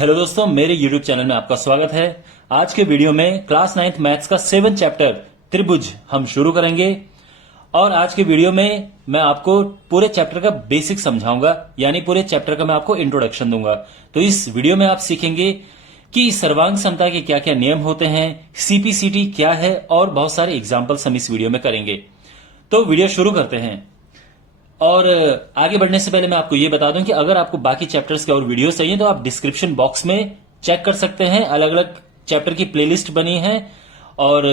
Hello दोस्तों, मेरे YouTube channel में आपका स्वागत है। आज के वीडियो में क्लास 9th मैथ्स का 7th चैप्टर त्रिभुज हम शुरू करेंगे। और आज के वीडियो में मैं आपको पूरे चैप्टर का बेसिक समझाऊंगा, यानी पूरे चैप्टर का मैं आपको इंट्रोडक्शन दूंगा। तो इस वीडियो में आप सीखेंगे कि सर्वांग समता के क्या क्या नियम होते हैं, सीपीसीटी क्या है, और बहुत सारे एग्जाम्पल्स हम इस वीडियो में करेंगे। तो वीडियो शुरू करते हैं। और आगे बढ़ने से पहले मैं आपको यह बता दूं कि अगर आपको बाकी चैप्टर्स के और वीडियोस चाहिए तो आप डिस्क्रिप्शन बॉक्स में चेक कर सकते हैं। अलग अलग चैप्टर की प्लेलिस्ट बनी है और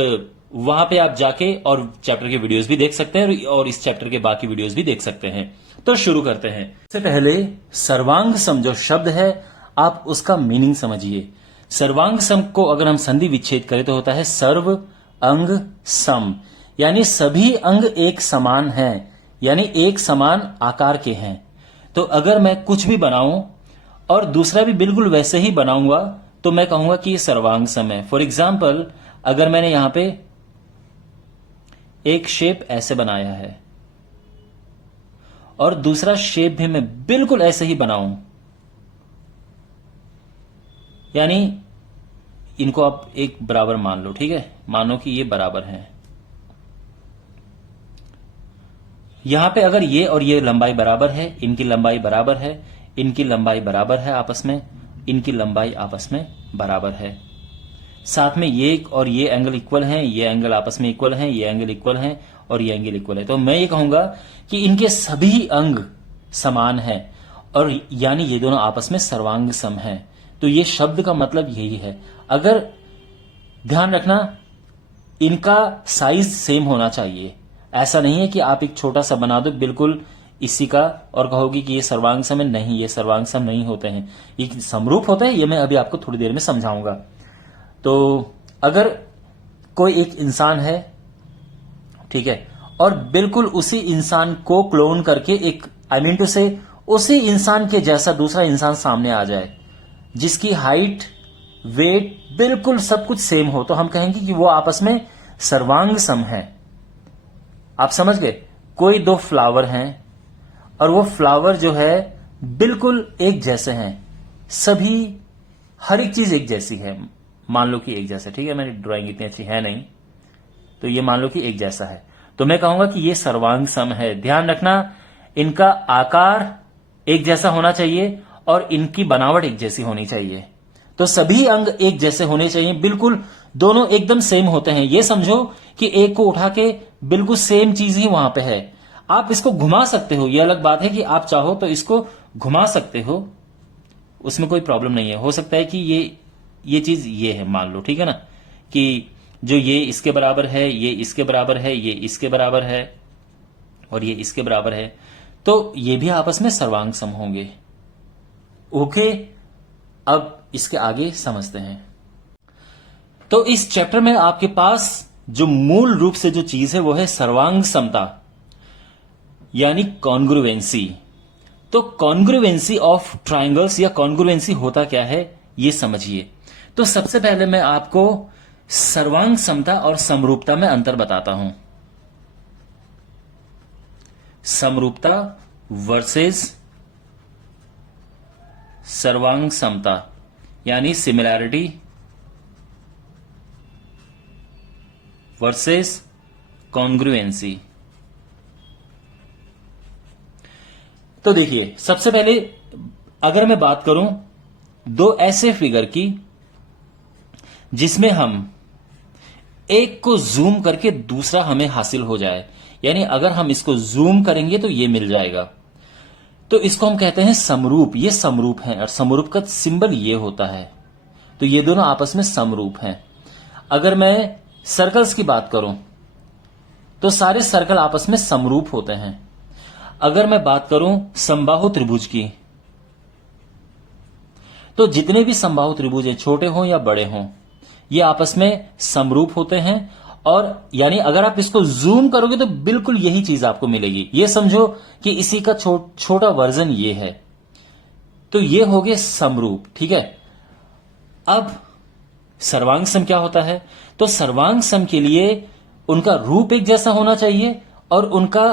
वहां पे आप जाके और चैप्टर के वीडियोस भी देख सकते हैं और इस चैप्टर के बाकी वीडियोस भी देख सकते हैं। तो शुरू करते हैं। सबसे पहले सर्वांग सम जो शब्द है, आप उसका मीनिंग समझिए। सर्वांग सम को अगर हम संधि विच्छेद करें तो होता है सर्व अंग सम, यानी सभी अंग एक समान हैं, यानी एक समान आकार के हैं। तो अगर मैं कुछ भी बनाऊं और दूसरा भी बिल्कुल वैसे ही बनाऊंगा तो मैं कहूंगा कि ये सर्वांग सम है। फॉर एग्जाम्पल, अगर मैंने यहां पे एक शेप ऐसे बनाया है और दूसरा शेप भी मैं बिल्कुल ऐसे ही बनाऊं, यानी इनको आप एक बराबर मान लो, ठीक है, मानो कि ये बराबर हैं। यहां पे अगर ये और ये लंबाई बराबर है, इनकी लंबाई बराबर है, इनकी लंबाई बराबर है आपस में, इनकी लंबाई आपस में बराबर है, साथ में ये और ये एंगल इक्वल हैं, ये एंगल आपस में इक्वल हैं, ये एंगल इक्वल हैं और ये एंगल इक्वल है, तो मैं ये कहूंगा कि इनके सभी अंग समान हैं और यानी ये दोनों आपस में सर्वांग सम हैं। तो ये शब्द का मतलब यही है। अगर ध्यान रखना, इनका साइज सेम होना चाहिए। ऐसा नहीं है कि आप एक छोटा सा बना दो बिल्कुल इसी का और कहोगे कि ये सर्वांग सम है। नहीं, ये सर्वांग सम नहीं होते हैं, ये समरूप होते हैं। ये मैं अभी आपको थोड़ी देर में समझाऊंगा। तो अगर कोई एक इंसान है, ठीक है, और बिल्कुल उसी इंसान को क्लोन करके एक टू से उसी इंसान के जैसा दूसरा इंसान सामने आ जाए जिसकी हाइट, वेट बिल्कुल सब कुछ सेम हो, तो हम कहेंगे कि वो आपस में सर्वांग सम है। आप समझ गए? कोई दो फ्लावर हैं और वो फ्लावर जो है बिल्कुल एक जैसे हैं, सभी हर एक चीज एक जैसी है। मान लो कि एक जैसा, ठीक है, मेरी ड्राइंग इतनी अच्छी है नहीं, तो ये मान लो कि एक जैसा है, तो मैं कहूंगा कि ये सर्वांग सम है। ध्यान रखना, इनका आकार एक जैसा होना चाहिए और इनकी बनावट एक जैसी होनी चाहिए। तो सभी अंग एक जैसे होने चाहिए, बिल्कुल दोनों एकदम सेम होते हैं। ये समझो कि एक को उठा के बिल्कुल सेम चीज ही वहां पे है। आप इसको घुमा सकते हो, यह अलग बात है कि आप चाहो तो इसको घुमा सकते हो, उसमें कोई प्रॉब्लम नहीं है। हो सकता है कि ये चीज ये है, मान लो, ठीक है ना, कि जो ये इसके बराबर है, ये इसके बराबर है, ये इसके बराबर है और ये इसके बराबर है, तो ये भी आपस में सर्वांग सम होंगे। ओके, अब इसके आगे समझते हैं। तो इस चैप्टर में आपके पास जो मूल रूप से जो चीज है वो है सर्वांग समता, यानी कॉन्ग्रुएंसी। तो कॉन्ग्रुएंसी ऑफ ट्राइंगल्स या कॉन्ग्रुएंसी होता क्या है ये समझिए। तो सबसे पहले मैं आपको सर्वांग समता और समरूपता में अंतर बताता हूं। समरूपता वर्सेस सर्वांग समता, यानी सिमिलैरिटी वर्सेस कॉन्ग्रुएंसी। तो देखिए, सबसे पहले अगर मैं बात करूं दो ऐसे फिगर की जिसमें हम एक को जूम करके दूसरा हमें हासिल हो जाए, यानी अगर हम इसको जूम करेंगे तो ये मिल जाएगा, तो इसको हम कहते हैं समरूप। ये समरूप है और समरूप का सिंबल ये होता है, तो ये दोनों आपस में समरूप हैं। अगर मैं सर्कल्स की बात करूं तो सारे सर्कल आपस में समरूप होते हैं। अगर मैं बात करूं समबाहु त्रिभुज की, तो जितने भी समबाहु त्रिभुज हैं, छोटे हों या बड़े हों, ये आपस में समरूप होते हैं। और यानी अगर आप इसको जूम करोगे तो बिल्कुल यही चीज आपको मिलेगी। ये समझो कि इसी का छोटा वर्जन ये है, तो ये हो गए समरूप, ठीक है। अब सर्वांग सम क्या होता है? तो सर्वांग सम के लिए उनका रूप एक जैसा होना चाहिए और उनका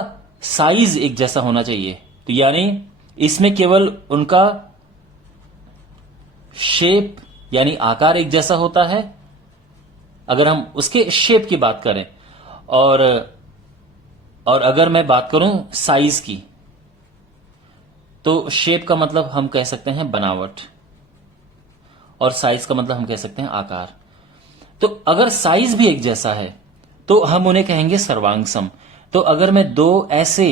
साइज एक जैसा होना चाहिए। तो यानी इसमें केवल उनका शेप यानी आकार एक जैसा होता है, अगर हम उसके शेप की बात करें, और अगर मैं बात करूं साइज की, तो शेप का मतलब हम कह सकते हैं बनावट, और साइज का मतलब हम कह सकते हैं आकार। तो अगर साइज भी एक जैसा है तो हम उन्हें कहेंगे सर्वांग सम। तो अगर मैं दो ऐसे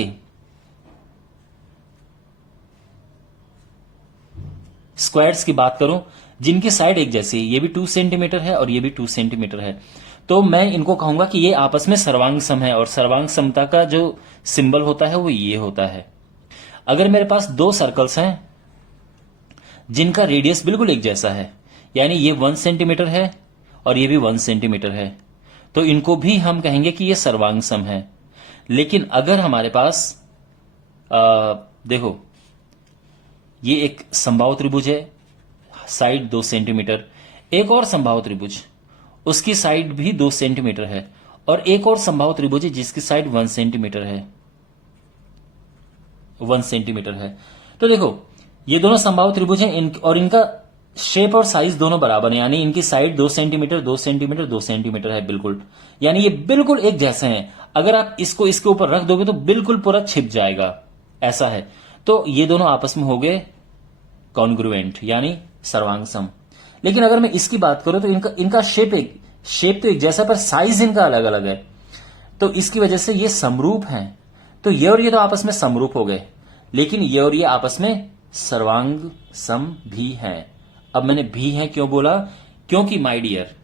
स्क्वायर्स की बात करूं जिनकी साइड एक जैसी है, ये भी 2 सेंटीमीटर है और ये भी 2 सेंटीमीटर है, तो मैं इनको कहूंगा कि ये आपस में सर्वांग सम है, और सर्वांग समता का जो सिंबल होता है वो ये होता है। अगर मेरे पास दो सर्कल्स हैं जिनका रेडियस बिल्कुल एक जैसा है, यानी ये 1 सेंटीमीटर है और ये भी 1 सेंटीमीटर है, तो इनको भी हम कहेंगे कि ये सर्वांग सम है। लेकिन अगर हमारे पास देखो, ये एक समबाहु त्रिभुज है, साइड 2 सेंटीमीटर, एक और समबाहु त्रिभुज उसकी साइड भी 2 सेंटीमीटर है, और एक और समबाहु त्रिभुज है जिसकी साइड 1 सेंटीमीटर है, 1 सेंटीमीटर है। तो देखो, ये दोनों समबाहु त्रिभुज हैं, और इनका शेप और साइज दोनों बराबर है, यानी इनकी साइड 2 सेंटीमीटर 2 सेंटीमीटर 2 सेंटीमीटर है बिल्कुल, यानी ये बिल्कुल एक जैसे हैं। अगर आप इसको इसके ऊपर रख दोगे तो बिल्कुल पूरा छिप जाएगा, ऐसा है। तो ये दोनों आपस में हो गए कॉन्ग्रुएंट, यानी सर्वांग सम। लेकिन अगर मैं इसकी बात करूं तो इनका शेप तो एक जैसा, पर साइज इनका अलग अलग है, तो इसकी वजह से ये समरूप हैं। तो ये और ये तो आपस में समरूप हो गए, लेकिन ये और ये आपस में सर्वांग सम भी हैं। अब मैंने भी हैं क्यों बोला? क्योंकि माय डियर,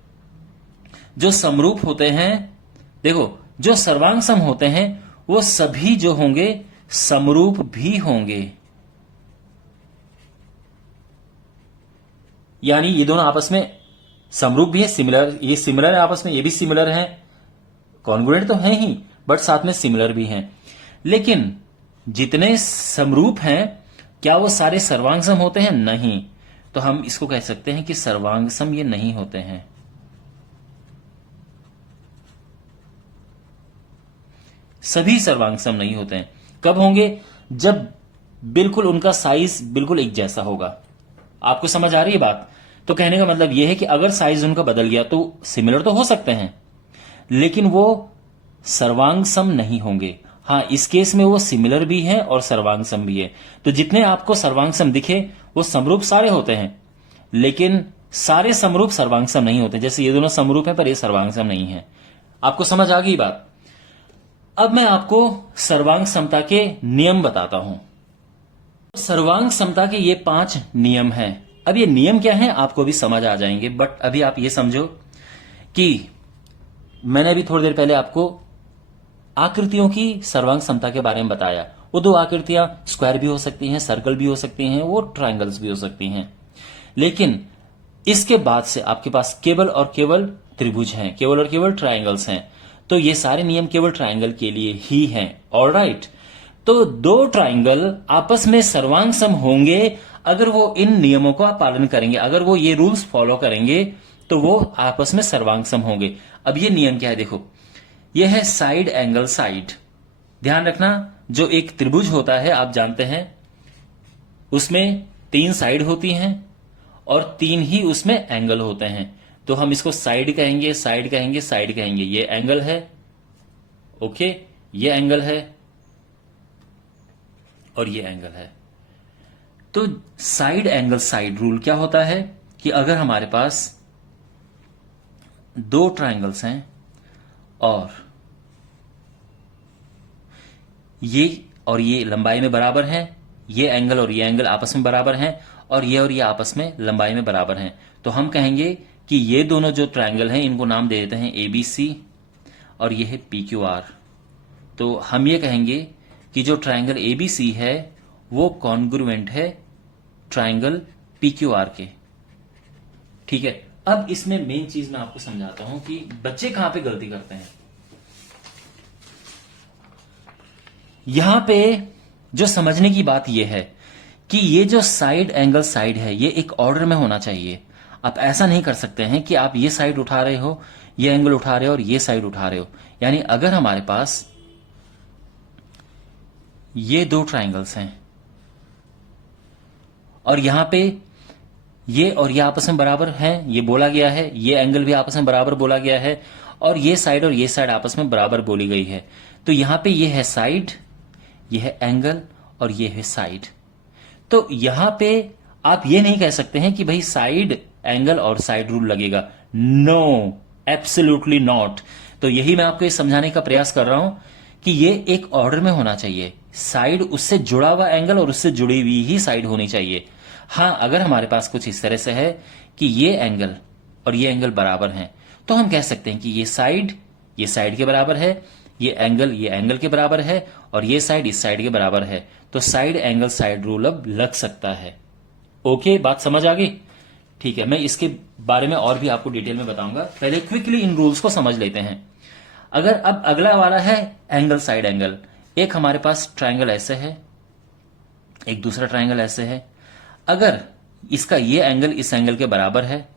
जो समरूप होते हैं, देखो, जो सर्वांग सम होते हैं वो सभी जो होंगे समरूप भी होंगे, यानी ये दोनों आपस में समरूप भी है, सिमिलर, ये सिमिलर है आपस में, ये भी सिमिलर है, कॉन्ग्रुएंट तो है ही, बट साथ में सिमिलर भी हैं। लेकिन जितने समरूप हैं, क्या वो सारे सर्वांग सम होते हैं? नहीं। तो हम इसको कह सकते हैं कि सर्वांग सम ये नहीं होते हैं। सभी सर्वांग सम नहीं होते हैं। कब होंगे? जब बिल्कुल उनका साइज बिल्कुल एक जैसा होगा। आपको समझ आ रही है बात? तो कहने का मतलब यह है कि अगर साइज उनका बदल गया तो सिमिलर तो हो सकते हैं, लेकिन वो सर्वांग सम नहीं होंगे। हां, इस केस में वो सिमिलर भी है और सर्वांग सम भी है। तो जितने आपको सर्वांग सम दिखे वो समरूप सारे होते हैं, लेकिन सारे समरूप सर्वांग सम नहीं होते। जैसे ये दोनों समरूप हैं पर ये सर्वांग सम नहीं है। आपको समझ आ गई बात? अब मैं आपको सर्वांग समता के नियम बताता हूं। सर्वांग समता के ये 5 नियम हैं। अब ये नियम क्या हैं आपको भी समझ आ जाएंगे, बट अभी आप ये समझो कि मैंने अभी थोड़ी देर पहले आपको आकृतियों की सर्वांग समता के बारे में बताया। वो 2 आकृतियां स्क्वायर भी हो सकती हैं, सर्कल भी हो सकती हैं, वो ट्रायंगल्स भी हो सकती हैं। लेकिन इसके बाद से आपके पास केवल और केवल त्रिभुज हैं, केवल और केवल ट्रायंगल्स हैं। तो ये सारे नियम केवल ट्रायंगल के लिए ही हैं। ऑलराइट, तो 2 ट्रायंगल आपस में सर्वांग सम होंगे अगर वो इन नियमों का पालन करेंगे, अगर वो ये रूल्स फॉलो करेंगे तो वो आपस में सर्वांग सम होंगे। अब ये नियम क्या है? देखो, ये है साइड एंगल साइड। ध्यान रखना, जो एक त्रिभुज होता है आप जानते हैं उसमें 3 साइड होती हैं और 3 ही उसमें एंगल होते हैं। तो हम इसको साइड कहेंगे, साइड कहेंगे, साइड कहेंगे। ये एंगल है, ओके, ये एंगल है और ये एंगल है। तो साइड एंगल साइड रूल क्या होता है कि अगर हमारे पास 2 ट्रायंगल्स हैं और ये लंबाई में बराबर हैं, ये एंगल और ये एंगल आपस में बराबर हैं, और ये आपस में लंबाई में बराबर हैं, तो हम कहेंगे कि ये दोनों जो ट्रायंगल हैं इनको नाम दे देते हैं ABC और ये है PQR। तो हम ये कहेंगे कि जो ट्रायंगल ABC है वो कॉन्ग्रुएंट है ट्रायंगल PQR के। ठीक है, अब इसमें मेन चीज मैं आपको समझाता हूं कि बच्चे कहां पे गलती करते हैं। यहां पे जो समझने की बात यह है कि ये जो साइड एंगल साइड है ये एक ऑर्डर में होना चाहिए। आप ऐसा नहीं कर सकते हैं कि आप ये साइड उठा रहे हो, ये एंगल उठा रहे हो और ये साइड उठा रहे हो। यानी अगर हमारे पास ये 2 ट्रायंगल्स हैं और यहां पे ये और ये आपस में बराबर हैं, ये बोला गया है, ये एंगल भी आपस में बराबर बोला गया है, और ये साइड आपस में बराबर बोली गई है। तो यहां पे ये है साइड, ये है एंगल, और ये है साइड। तो यहां पे आप ये नहीं कह सकते हैं कि भाई साइड एंगल और साइड रूल लगेगा। No, absolutely not. तो यही मैं आपको ये समझाने का प्रयास कर रहा हूं कि ये एक ऑर्डर में होना चाहिए। साइड उससे जुड़ा हुआ एंगल और उससे जुड़ी हुई ही साइड होनी चाहिए। हां, अगर हमारे पास कुछ इस तरह से है कि ये एंगल और ये एंगल बराबर हैं, तो हम कह सकते हैं कि ये साइड के बराबर है, ये एंगल के बराबर है, और ये साइड इस साइड के बराबर है। तो साइड एंगल साइड रूल अब लग सकता है। ओके, बात समझ आ गई? ठीक है, मैं इसके बारे में और भी आपको डिटेल में बताऊंगा। पहले क्विकली इन रूल्स को समझ लेते हैं। अगर अब अगला वाला है एंगल साइड एंगल। एक हमारे पास ट्रायंगल ऐसे है, एक दूसरा ट्रायंगल ऐसे है। अगर इसका ये एंगल इस एंगल के बराबर है,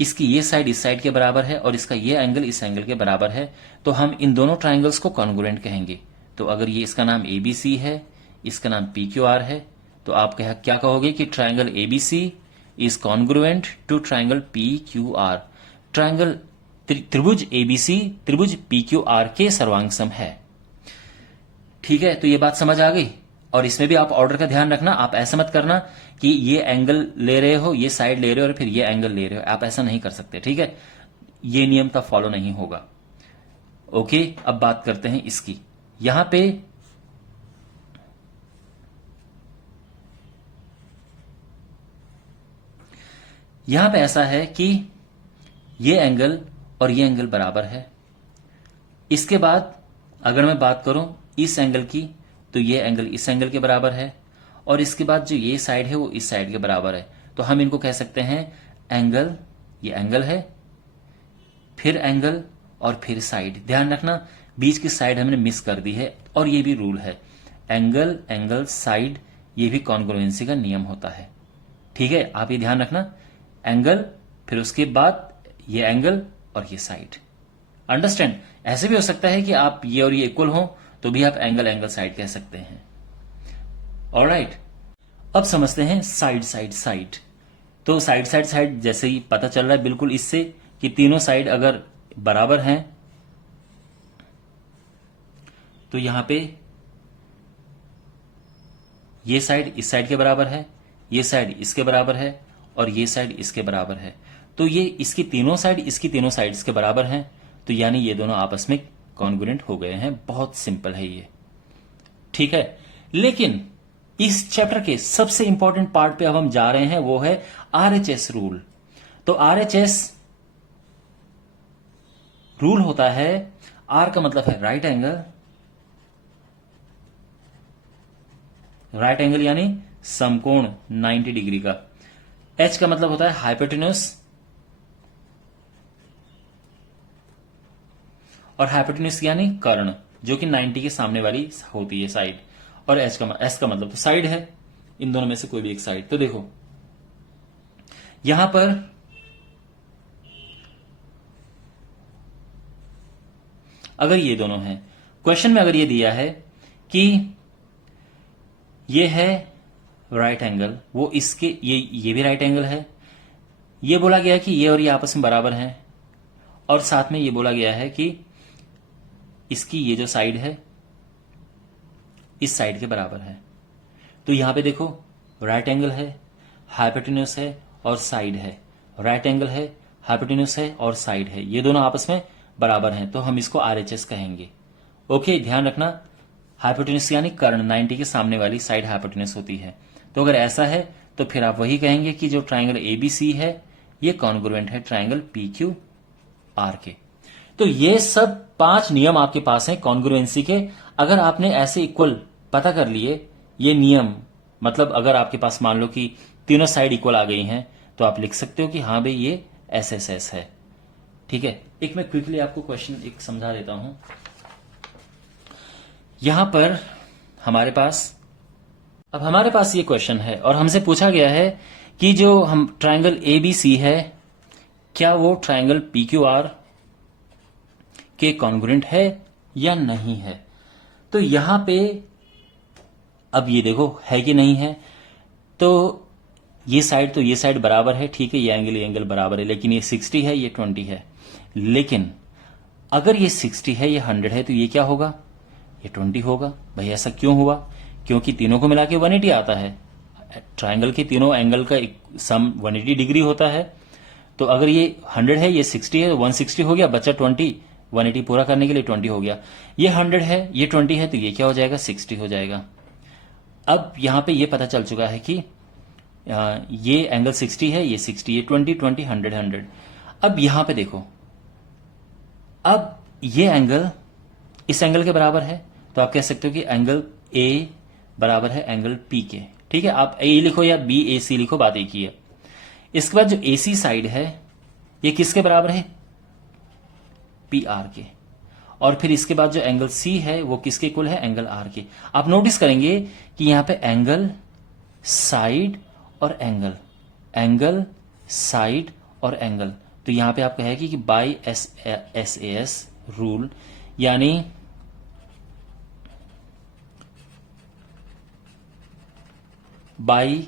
इसकी ये साइड इस साइड के बराबर है, और इसका ये एंगल इस एंगल के बराबर है, तो हम इन दोनों ट्रायंगल्स को कॉन्ग्रुएंट कहेंगे। तो अगर ये इसका नाम एबीसी है, इसका नाम पीक्यूआर है, तो आप क्या कहोगे कि triangle ABC is congruent to triangle PQR. Triangle त्रिभुज एबीसी त्रिभुज पीक्यूआर के सर्वांग सम है। ठीक है, तो ये बात समझ आ गई। और इसमें भी आप ऑर्डर का ध्यान रखना। आप ऐसा मत करना कि ये एंगल ले रहे हो, ये साइड ले रहे हो और फिर ये एंगल ले रहे हो। आप ऐसा नहीं कर सकते, ठीक है? ये नियम तब फॉलो नहीं होगा। ओके, अब बात करते हैं इसकी। यहां पे ऐसा है कि ये एंगल और ये एंगल बराबर है। इसके बाद अगर मैं बात करूं इस एंगल की, तो ये एंगल इस एंगल के बराबर है, और इसके बाद जो ये साइड है वो इस साइड के बराबर है। तो हम इनको कह सकते हैं एंगल, ये एंगल है, फिर एंगल और फिर साइड। ध्यान रखना बीच की साइड हमने मिस कर दी है, और ये भी रूल है, एंगल एंगल साइड, ये भी कॉन्ग्रुएंसी का नियम होता है। ठीक है, आप ये ध्यान रखना, एंगल फिर उसके बाद ये एंगल और ये साइड। अंडरस्टैंड? ऐसे भी हो सकता है कि आप ये और ये इक्वल हो तो भी आप एंगल एंगल साइड कह सकते हैं। ऑलराइट, अब समझते हैं साइड साइड साइड। तो साइड साइड साइड जैसे ही पता चल रहा है बिल्कुल इससे कि तीनों साइड अगर बराबर हैं, तो यहां पे ये साइड इस साइड के बराबर है, ये साइड इसके बराबर है, और ये साइड इसके बराबर है। तो ये इसकी तीनों साइड के बराबर हैं, तो यानी ये दोनों आपस में कॉन्ग्रुएंट हो गए हैं। बहुत सिंपल है ये, ठीक है? लेकिन इस चैप्टर के सबसे इंपॉर्टेंट पार्ट पे अब हम जा रहे हैं, वो है आरएचएस रूल। तो आरएचएस रूल होता है, आर का मतलब है राइट एंगल यानी समकोण 90 डिग्री का। एच का मतलब होता है हाइपोटेन्यूस, और हाइपोटेन्यूस यानी कर्ण, जो कि 90 के सामने वाली होती है साइड। और एस का मतलब तो साइड है, इन दोनों में से कोई भी एक साइड। तो देखो यहां पर अगर ये दोनों हैं, क्वेश्चन में अगर ये दिया है कि ये है राइट एंगल, वो इसके ये भी राइट एंगल है, ये बोला गया है कि ये और ये आपस में बराबर हैं, और साथ में ये बोला गया है कि इसकी ये जो साइड है इस साइड के बराबर है। तो यहां पे देखो राइट एंगल है, हाइपोटेन्यूस है और साइड है। राइट एंगल है, हाइपोटेन्यूस है और साइड है, ये दोनों आपस में बराबर हैं, तो हम इसको आरएचएस कहेंगे। ओके, ध्यान रखना, हाइपोटेन्यूस यानी कर्ण, 90 के सामने वाली साइड हाइपोटेन्यूस होती है। तो अगर ऐसा है तो फिर आप वही कहेंगे कि जो ट्राइंगल एबीसी है ये कॉन्ग्रुएंट है ट्राइंगल पीक्यूआर के। तो ये सब 5 नियम आपके पास हैं कॉन्ग्रुएंसी के। अगर आपने ऐसे इक्वल पता कर लिए, ये नियम मतलब अगर आपके पास मान लो कि तीनों साइड इक्वल आ गई हैं, तो आप लिख सकते हो कि हाँ भाई ये एस है। ठीक है, एक मैं क्विकली आपको क्वेश्चन एक समझा देता हूं। यहां पर हमारे पास ये क्वेश्चन है और हमसे पूछा गया है कि जो हम ट्राइंगल एबीसी है क्या वो ट्राइंगल पीक्यूआर के कॉन्ग्रुएंट है या नहीं है। तो यहां पे अब ये देखो है कि नहीं है। तो ये साइड तो ये साइड बराबर है, ठीक है, ये एंगल बराबर है, लेकिन ये 60 है, ये 20 है। लेकिन अगर ये 60 है, ये 100 है, तो ये क्या होगा? ये 20 होगा। भाई ऐसा क्यों हुआ? क्योंकि तीनों को मिला के 180 आता है। ट्राइंगल के तीनों एंगल का एक सम 180 डिग्री होता है। तो अगर ये 100 है, ये 60 है, 160 हो गया, बचा 20, 180 पूरा करने के लिए 20 हो गया। ये 100 है, ये 20 है, तो ये क्या हो जाएगा? 60 हो जाएगा। अब यहां पे ये पता चल चुका है कि ये एंगल 60 है, ये 60, ये 20, 20, 100, 100। अब यहां पे देखो, अब ये एंगल इस एंगल के बराबर है, तो आप कह सकते हो कि एंगल ए बराबर है एंगल पी के। ठीक है, आप ए लिखो या बी ए सी लिखो, बात एक ही है। इसके बाद जो ए सी साइड है, ये किसके बराबर है? पी आर के। और फिर इसके बाद जो एंगल सी है, वो किसके इक्वल है? एंगल आर के। आप नोटिस करेंगे कि यहां पे एंगल, साइड और एंगल, साइड और एंगल। तो यहां पे आप कहेगी कि बाई एस एस रूल, यानी by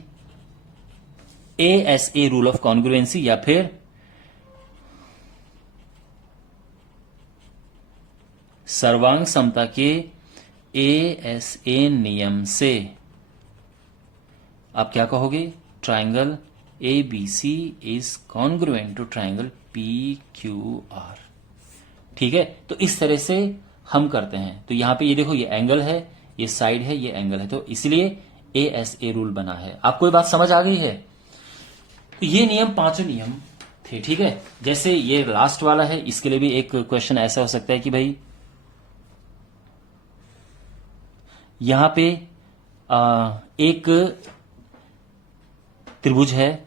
a rule of congruency, या फिर सर्वांग समता के ए नियम से आप क्या कहोगे? Triangle A B C is congruent to triangle P Q R. ठीक है, तो इस तरह से हम करते हैं। तो यहां पे ये देखो, ये एंगल है, ये साइड है, ये एंगल है, तो इसलिए ए रूल बना है। आपको ये बात समझ आ गई है? तो ये नियम, पांचों नियम थे। ठीक है, जैसे ये लास्ट वाला है, इसके लिए भी एक क्वेश्चन ऐसा हो सकता है कि भाई यहां पे एक त्रिभुज है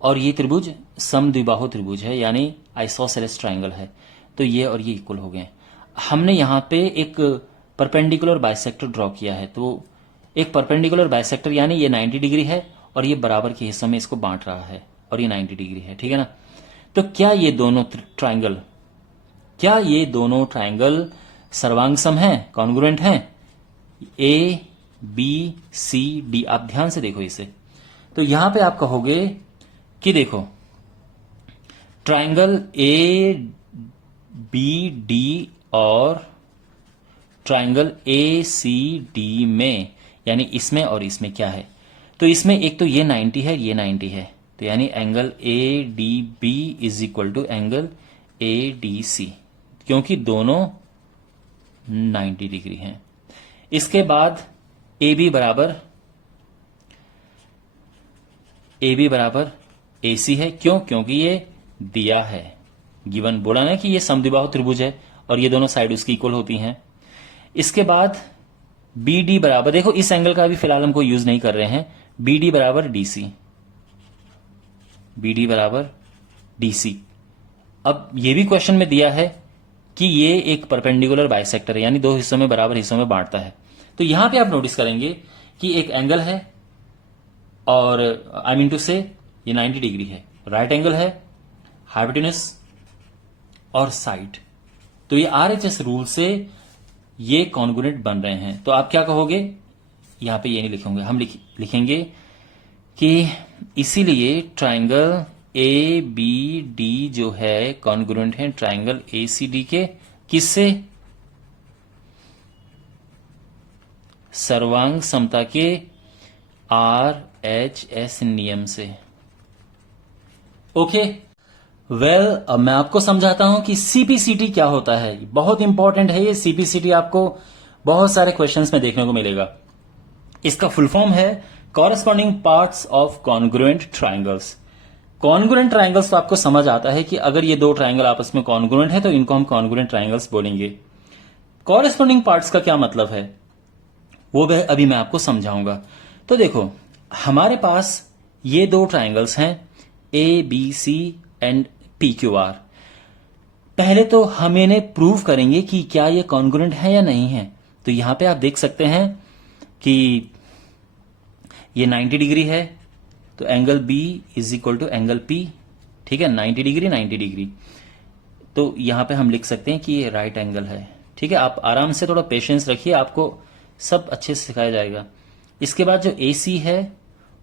और ये त्रिभुज समद्विबाहु त्रिभुज है, यानी आइसोसेलेस ट्राइंगल है। तो ये और ये इक्वल हो गए। हमने यहां पे एक परपेंडिकुलर बाइसेक्टर ड्रॉ किया है। तो एक परपेंडिकुलर बाइसेक्टर यानी ये 90 डिग्री है और ये बराबर के हिस्सों में इसको बांट रहा है, और ये 90 डिग्री है। ठीक है ना? तो क्या ये दोनों ट्राइंगल सर्वांगसम हैं, कॉन्ग्रुएंट हैं? ए बी सी डी, आप ध्यान से देखो इसे। तो यहां पे आप कहोगे कि देखो, ट्राइंगल ए बी डी और ट्राइंगल ए सी डी में, यानी इसमें और इसमें क्या है? तो इसमें एक तो ये 90 है, ये 90 है, तो यानी angle A D B is equal to angle A D C, क्योंकि दोनों 90 डिग्री हैं। इसके बाद ए बी बराबर ए सी है। क्यों? क्योंकि ये दिया है, गिवन बोला ना कि ये समद्विबाहु त्रिभुज है और ये दोनों साइड उसकी इक्वल होती हैं। इसके बाद बी डी बराबर, देखो इस एंगल का भी फिलहाल हम कोई यूज नहीं कर रहे हैं, बी डी बराबर डी सी, बी डी बराबर डी सी। अब ये भी क्वेश्चन में दिया है कि ये एक परपेंडिकुलर बाइसेक्टर है, यानी दो हिस्सों में बराबर हिस्सों में बांटता है। तो यहां पे आप नोटिस करेंगे कि एक एंगल है, और आई मीन टू से ये 90 डिग्री है, राइट एंगल है, हाइपोटेनस और साइड। तो ये आरएचएस रूल से ये कॉन्ग्रुएंट बन रहे हैं। तो आप क्या कहोगे? यहां पे ये नहीं लिखेंगे, हम लिखेंगे कि इसीलिए ट्राइंगल ए बी डी जो है कॉन्ग्रुएंट है ट्राइंगल ए सी डी के, किससे? सर्वांग समता के आर एच एस नियम से। ओके, वेल मैं आपको समझाता हूं कि सीपीसीटी क्या होता है। बहुत इंपॉर्टेंट है ये सीपीसीटी, आपको बहुत सारे क्वेश्चंस में देखने को मिलेगा। इसका फुल फॉर्म है corresponding parts of congruent triangles. Congruent triangles तो आपको समझ आता है कि अगर ये दो ट्राइंगल आपस में कॉन्ग्रुएंट है तो इनको हम कॉन्ग्रुएंट ट्राइंगल्स बोलेंगे। कॉरेस्पॉन्डिंग पार्ट्स का क्या मतलब है वो अभी मैं आपको समझाऊंगा। तो देखो, हमारे पास ये दो ट्राइंगल्स हैं A B C and P Q R. पहले तो हम इन्हें प्रूव करेंगे कि क्या ये कॉन्ग्रुएंट है या नहीं है। तो यहां पे आप देख सकते हैं कि ये 90 डिग्री है, तो angle B is equal to angle P. ठीक है, 90 डिग्री 90 डिग्री। तो यहां पे हम लिख सकते हैं कि ये राइट एंगल है। ठीक है, आप आराम से थोड़ा पेशेंस रखिए, आपको सब अच्छे से सिखाया जाएगा। इसके बाद जो ए सी है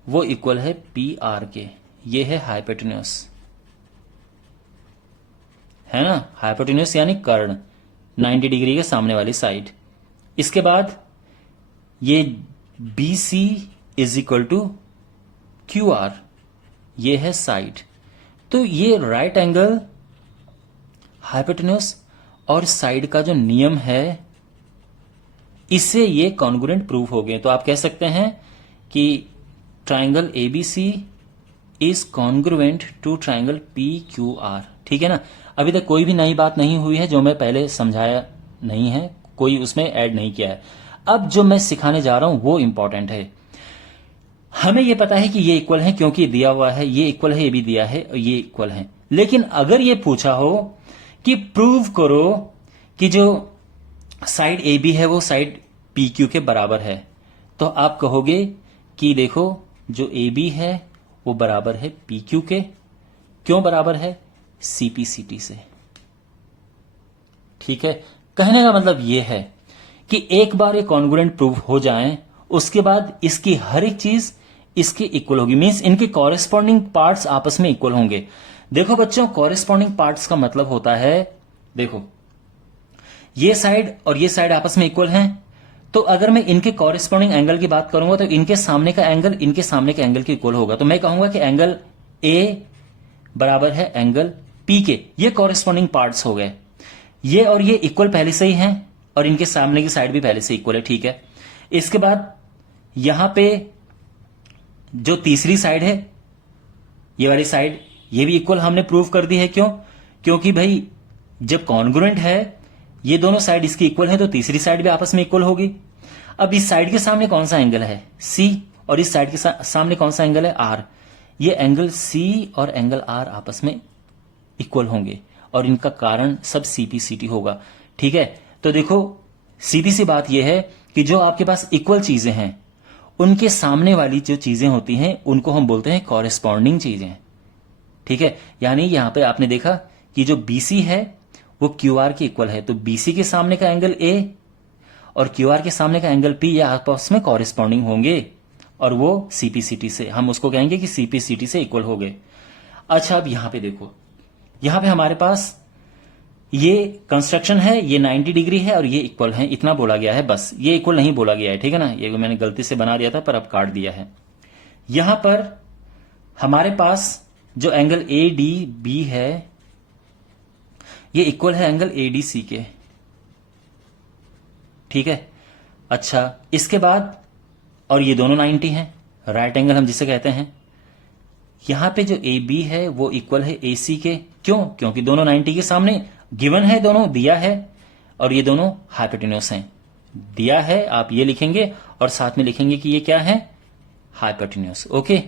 वो इक्वल है पी आर के। ये है हाइपोटेन्यूस, है ना, हाइपोटेन्यूस यानी कर्ण, 90 डिग्री के सामने वाली साइड। इसके बाद ये B C is equal to Q R, ये है साइड। तो ये राइट एंगल, हाइपोटेन्यूस और साइड का जो नियम है, इससे ये कॉन्ग्रुएंट प्रूफ हो गए। तो आप कह सकते हैं कि triangle ABC is congruent to triangle P Q R. ठीक है ना। अभी तक कोई भी नई बात नहीं हुई है जो मैं पहले समझाया नहीं है, कोई उसमें ऐड नहीं किया है। अब जो मैं सिखाने जा रहा हूं वो इंपॉर्टेंट है। हमें ये पता है कि ये इक्वल है क्योंकि दिया हुआ है, ये इक्वल है, ये भी दिया है, और ये इक्वल है। लेकिन अगर ये पूछा हो कि प्रूव करो कि जो साइड ए बी है वो साइड पी क्यू के बराबर है, तो आप कहोगे कि देखो जो ए बी है वो बराबर है पी क्यू के। क्यों बराबर है? सीपीसीटी से। ठीक है। कहने का मतलब ये है कि एक बार ये कॉन्ग्रुएंट प्रूफ हो जाए, उसके बाद इसकी हर एक चीज इसके इक्वल होगी, मींस इनके कॉरेस्पॉन्डिंग पार्ट्स आपस में इक्वल होंगे। देखो बच्चों, कॉरेस्पॉन्डिंग पार्ट्स का मतलब होता है, देखो ये साइड और ये साइड आपस में इक्वल हैं, तो अगर मैं इनके कॉरेस्पॉन्डिंग एंगल की बात करूंगा तो इनके सामने का एंगल इनके सामने के एंगल के इक्वल होगा। तो मैं कहूंगा कि एंगल ए बराबर है एंगल पी के। ये कॉरेस्पॉन्डिंग पार्ट्स हो गए। ये और ये इक्वल पहले से ही हैं और इनके सामने की साइड भी पहले से इक्वल है। ठीक है। इसके बाद यहां पे जो तीसरी साइड है, ये वाली साइड, ये भी इक्वल हमने प्रूव कर दी है। क्यों? क्योंकि भाई जब कॉन्ग्रुएंट है, ये दोनों साइड इसकी इक्वल है, तो तीसरी साइड भी आपस में इक्वल होगी। अब इस साइड के सामने कौन सा एंगल है? सी, और इस साइड के सामने कौन सा एंगल है? आर। ये एंगल सी और एंगल आर आपस में इक्वल होंगे और इनका कारण सब सीपीसीटी होगा। ठीक है। तो देखो सीधी सी बात यह है कि जो आपके पास इक्वल चीजें हैं, उनके सामने वाली जो चीजें होती हैं उनको हम बोलते हैं कॉरेस्पॉन्डिंग चीजें। ठीक है। यानी यहां पे आपने देखा कि जो बीसी है वो क्यू आर के इक्वल है, तो बीसी के सामने का एंगल ए और क्यू आर के सामने का एंगल पी, ये आपस में कॉरेस्पॉन्डिंग होंगे और वो सीपीसीटी से, हम उसको कहेंगे कि सीपीसीटी से इक्वल हो गए। अच्छा, अब यहां पे देखो, यहां पे हमारे पास ये कंस्ट्रक्शन है, ये 90 डिग्री है और ये इक्वल है, इतना बोला गया है बस। ये इक्वल नहीं बोला गया है। ठीक है ना। ये मैंने गलती से बना दिया था पर अब काट दिया है। यहां पर हमारे पास जो एंगल ए डी बी है, ये इक्वल है एंगल ए डी सी के। ठीक है। अच्छा, इसके बाद और ये दोनों 90 हैं, राइट एंगल हम जिसे कहते हैं। यहां पे जो ए बी है वो इक्वल है ए सी के। क्यों? क्योंकि दोनों 90 के सामने गिवन है, दोनों दिया है, और ये दोनों हाइपोटेन्यूस हैं। दिया है, आप ये लिखेंगे और साथ में लिखेंगे कि ये क्या है? हाइपोटेन्यूस। ओके।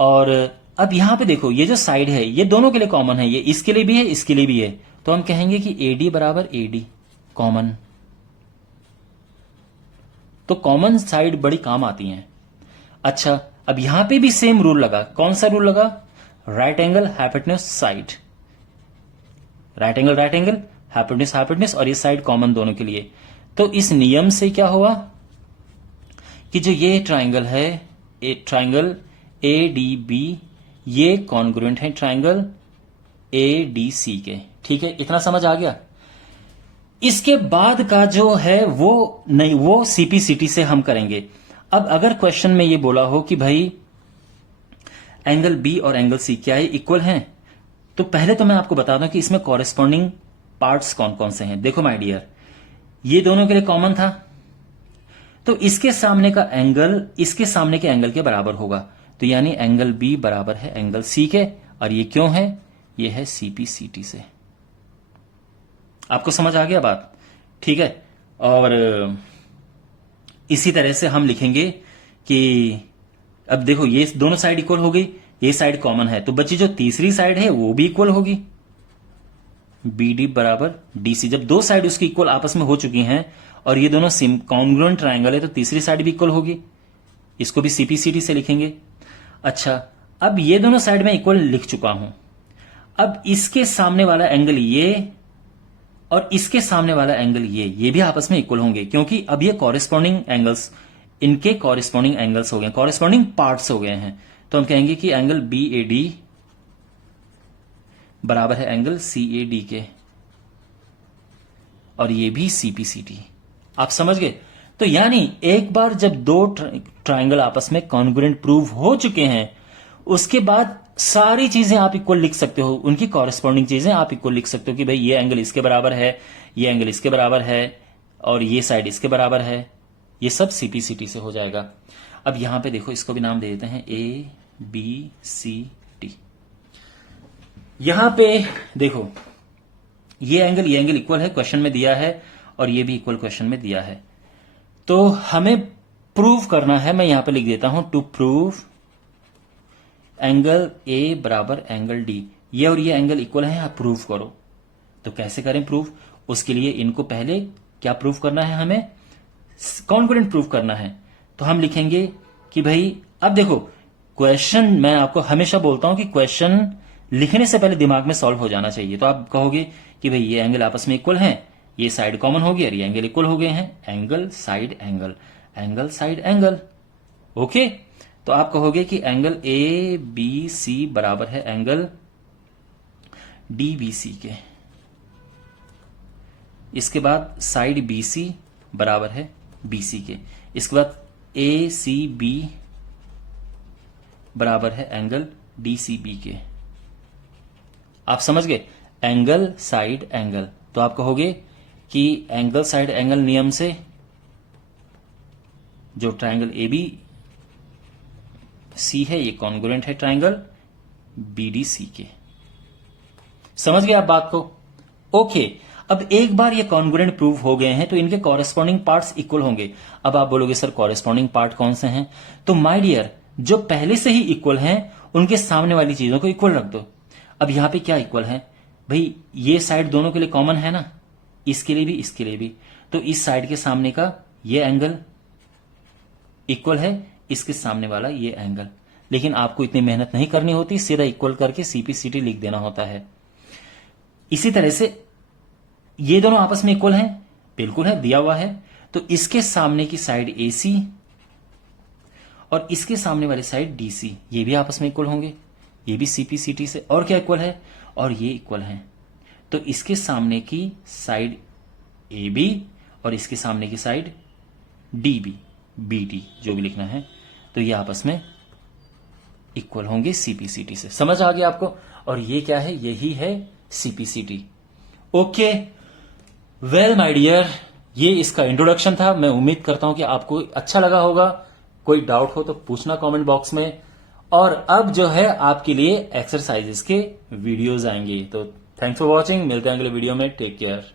और अब यहां पे देखो, ये जो साइड है ये दोनों के लिए कॉमन है, ये इसके लिए भी है, इसके लिए भी है, तो हम कहेंगे कि एडी बराबर एडी कॉमन। तो कॉमन साइड बड़ी काम आती हैं। अच्छा, अब यहां पे भी सेम रूल लगा। कौन सा रूल लगा? Right angle hypotenuse side, right angle hypotenuse hypotenuse, और ये साइड कॉमन दोनों के लिए। तो इस नियम से क्या हुआ कि जो ये ट्राइंगल है, ट्राइंगल ए डी बी, ये कॉन्ग्रुएंट है ट्राइंगल ए डी सी के। ठीक है। इतना समझ आ गया। इसके बाद का जो है वो नहीं, वो सीपीसीटी से हम करेंगे। अब अगर क्वेश्चन में ये बोला हो कि भाई एंगल बी और एंगल सी क्या है? इक्वल हैं, तो पहले तो मैं आपको बता दूं कि इसमें कॉरेस्पॉन्डिंग पार्ट्स कौन कौन से हैं। देखो माय डियर, ये दोनों के लिए कॉमन था, तो इसके सामने का एंगल इसके सामने के एंगल के बराबर होगा, तो यानी एंगल बी बराबर है एंगल सी के। और ये क्यों है? ये है सीपीसीटी से। आपको समझ आ गया बात? ठीक है। और इसी तरह से हम लिखेंगे कि अब देखो ये दोनों साइड इक्वल हो गई, ये साइड कॉमन है, तो बच्ची जो तीसरी साइड है वो भी इक्वल होगी, बी डी बराबर डी सी। जब दो साइड उसकी इक्वल आपस में हो चुकी हैं और ये दोनों कॉन्ग्रुएंट ट्राइंगल है, तो तीसरी साइड भी इक्वल होगी, इसको भी सीपीसीटी से लिखेंगे। अच्छा, अब ये दोनों साइड में इक्वल लिख चुका हूं। अब इसके सामने वाला एंगल ये और इसके सामने वाला एंगल ये भी आपस में इक्वल होंगे, क्योंकि अब ये कॉरेस्पॉन्डिंग एंगल्स इनके कॉरेस्पॉन्डिंग एंगल्स हो गए, कॉरेस्पॉन्डिंग पार्ट्स हो गए हैं। तो हम कहेंगे कि एंगल BAD बराबर है एंगल CAD के, और ये भी CPCT। आप समझ गए? तो यानी एक बार जब दो ट्राइंगल आपस में कॉन्ग्रुएंट प्रूव हो चुके हैं, उसके बाद सारी चीजें आप इक्वल लिख सकते हो, उनकी कॉरेस्पॉन्डिंग चीजें आप इक्वल लिख सकते हो कि भाई ये एंगल इसके बराबर है, ये एंगल इसके बराबर है, और ये साइड इसके बराबर है। ये सब CPCT से हो जाएगा। अब यहां पे देखो, इसको भी नाम दे देते हैं ABCD। यहां पे देखो, ये एंगल इक्वल है, क्वेश्चन में दिया है, और ये भी इक्वल क्वेश्चन में दिया है। तो हमें प्रूव करना है, मैं यहां पे लिख देता हूं टू प्रूव एंगल A बराबर एंगल D। ये और ये एंगल इक्वल है, आप प्रूव करो। तो कैसे करें प्रूव? उसके लिए इनको पहले क्या प्रूव करना है, हमें कॉन्ग्रुएंट प्रूव करना है। तो हम लिखेंगे कि भाई, अब देखो क्वेश्चन, मैं आपको हमेशा बोलता हूं कि क्वेश्चन लिखने से पहले दिमाग में सॉल्व हो जाना चाहिए। तो आप कहोगे कि भाई ये एंगल आपस में इक्वल हैं, ये साइड कॉमन होगी और ये एंगल इक्वल हो गए हैं, angle side angle, angle side angle. Okay, तो आप कहोगे कि एंगल ABC बराबर है एंगल DBC के। इसके बाद साइड BC बराबर है BC के। इसके बाद ACB बराबर है एंगल DCB के। आप समझ गए? Angle side angle. तो आप कहोगे कि एंगल साइड एंगल नियम से जो ट्राइंगल ABC है, ये कॉन्ग्रुएंट है ट्राइंगल BDC के। समझ गए आप बात को? ओके, अब एक बार ये कॉन्ग्रुएंट प्रूव हो गए हैं, तो इनके कॉरेस्पॉन्डिंग पार्ट्स इक्वल होंगे। अब आप बोलोगे सर कॉरेस्पॉन्डिंग पार्ट कौन से हैं? तो माय डियर, जो पहले से ही इक्वल हैं, उनके सामने वाली चीजों को इक्वल रख दो। अब यहां पे क्या इक्वल है भाई? ये साइड दोनों के लिए कॉमन है ना, इसके लिए भी, इसके लिए भी। तो इस साइड के सामने का ये एंगल इक्वल है इसके सामने वाला ये एंगल। लेकिन आपको इतनी मेहनत नहीं करनी होती, सीधा इक्वल करके CPCT लिख देना होता है। इसी तरह से ये दोनों आपस में इक्वल हैं, बिल्कुल है, दिया हुआ है। तो इसके सामने की साइड AC और इसके सामने वाली साइड DC, ये भी आपस में इक्वल होंगे, ये भी CPCT से। और क्या इक्वल है? और ये इक्वल है। तो इसके सामने की साइड AB और इसके सामने की साइड DB, BD, जो भी लिखना है, तो ये आपस में इक्वल होंगे CPCT से। समझ आ गया आपको? और ये क्या है? यही है CPCT। Okay, well my dear, ये इसका इंट्रोडक्शन था। मैं उम्मीद करता हूं कि आपको अच्छा लगा होगा। कोई डाउट हो तो पूछना कमेंट बॉक्स में। और अब जो है आपके लिए एक्सरसाइजेस के वीडियोस आएंगे। तो थैंक्स फॉर वॉचिंग, मिलते हैं अगले वीडियो में। Take care.